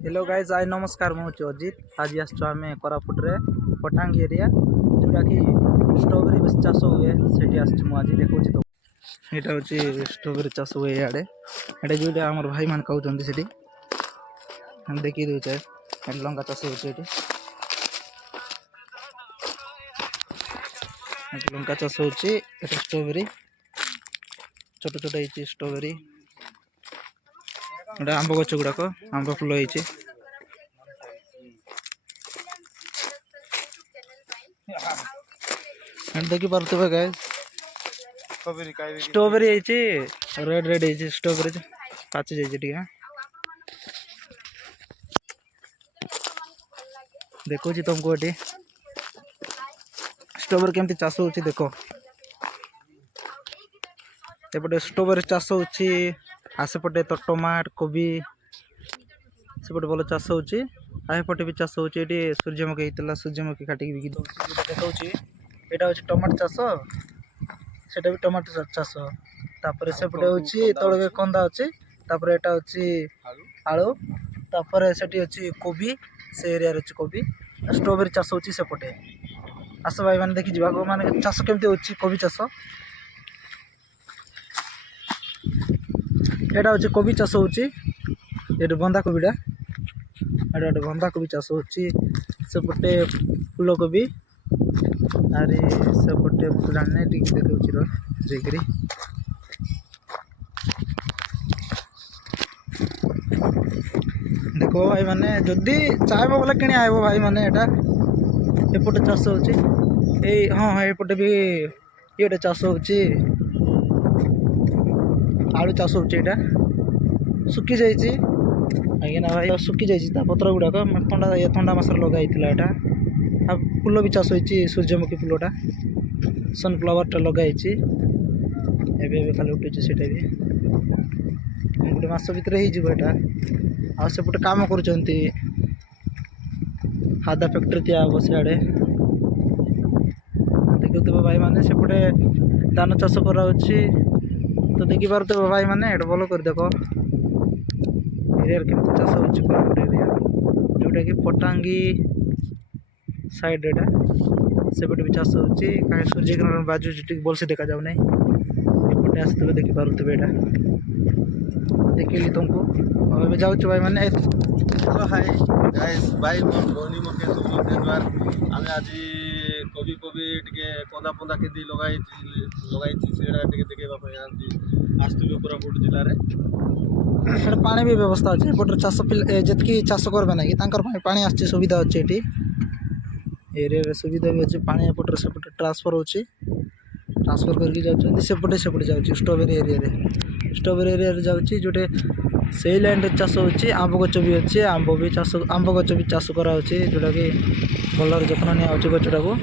Hello guys I नमस्कार मु अजित आज आम कोरापुट रे पटांगी एरिया जोटा कि स्ट्रॉबेरी बेस चाष हुए से आज देखा तो यहाँ हूँ स्ट्रॉबेरी चाष हुए इे ये जो आम भाई मान कहते से देखी दूचे लंका चाष हो लंका चाष हो स्ट्रॉबेरी छोट छोट हो स्ट्रॉबेरी गोटे आंब गच गुड़ाक आंब फुल हो देखी पारे गाय स्ट्रॉबेरी रेड रेड स्ट्रॉबेरी पाची जाइए देखो तुमको ये स्ट्रॉबेरी केमती चाष हो देख एपटे स्ट्रॉबेरी चाष हो आसेपटे तो टमाट कोबी सेपटे भल चाष होपटे भी चाष होती सूर्यमुखी होता सूर्यमुखी काटिक बिकी देखा यहाँ हूँ टमाटो चाष सेटा भी टमाटो चाष तापर सेपटे हूँ तौल कंदा अच्छी तापर यहाँ हूँ आलू तापर से अच्छी कोबी से एरिया अच्छी कोबी स्ट्रॉबेरी चाष होती सेपटे आस भाई मैंने देखी जावा माने चाष केमती होची कोबी चाष यहाँ हूँ कोबी चाष होची ये बंधा कोबीटा ये गोटे बंधा कोबी चाष होची सेपटे फूल कोबी आरे सेपटे मत जाने देखा जाकरी देखो भाई मैंने जदि चाहब बोले कि आब भाई मैंने यहाँ एपटे चाष हो हाँ हाँ एपटे भी ये चाष हो आलू चाष हो सुखी जाइए आज्ञा भाई सुखी जाइए पत्र गुड़ाक ठंडा मस लगाई यहाँ फूल भी चाष होती सूर्यमुखी फूलटा सनफ्लावरटा लगाई एवं खाली उठे से गोटे मस भितर हो सेपटे काम कर हादा फैक्ट्री दियाब सियाड़े देखुव भाई मैंने सेपटे धान चाष कर तो देखी पारे भाई मैंने ये भल कर देख एरिया केमती चाष हो कोरापुट एरिया जोटा कि पटांगी साइड सेपटे भी चाष हो सूर्य किरण बाजू भलसे देखा जाऊ ना एपटे आसते देखी पारे यहाँ देखिली तुमको और जाऊँ भाई मैंने हेलो हाय गाइस भाई मोर भौनी मोके सब देजवार आमे आज कोबी कोबी टिके कंदा पंदा केदी लगाई सेड़ा टिके देखेबा पय आस्ते कोरापुट जिल्ला रे पानी भी व्यवस्था अच्छे एपटर चाष जितकी चाष करबे ना कि पानी आस सुविधा अच्छे ये एरिया सुविधा भी अच्छे पानी एपटर सेपटे ट्रांसफर हो ट्रांसफर करके जाऊँ सेपटे सेपटे जाऊँ स्ट्रॉबेरी एरिया जाऊँगी जोटे से लाइन रे चाष होची आंब गच भी अच्छे आंब गच भी चाष करा जोटा कि भल जत्न निया गचटा को।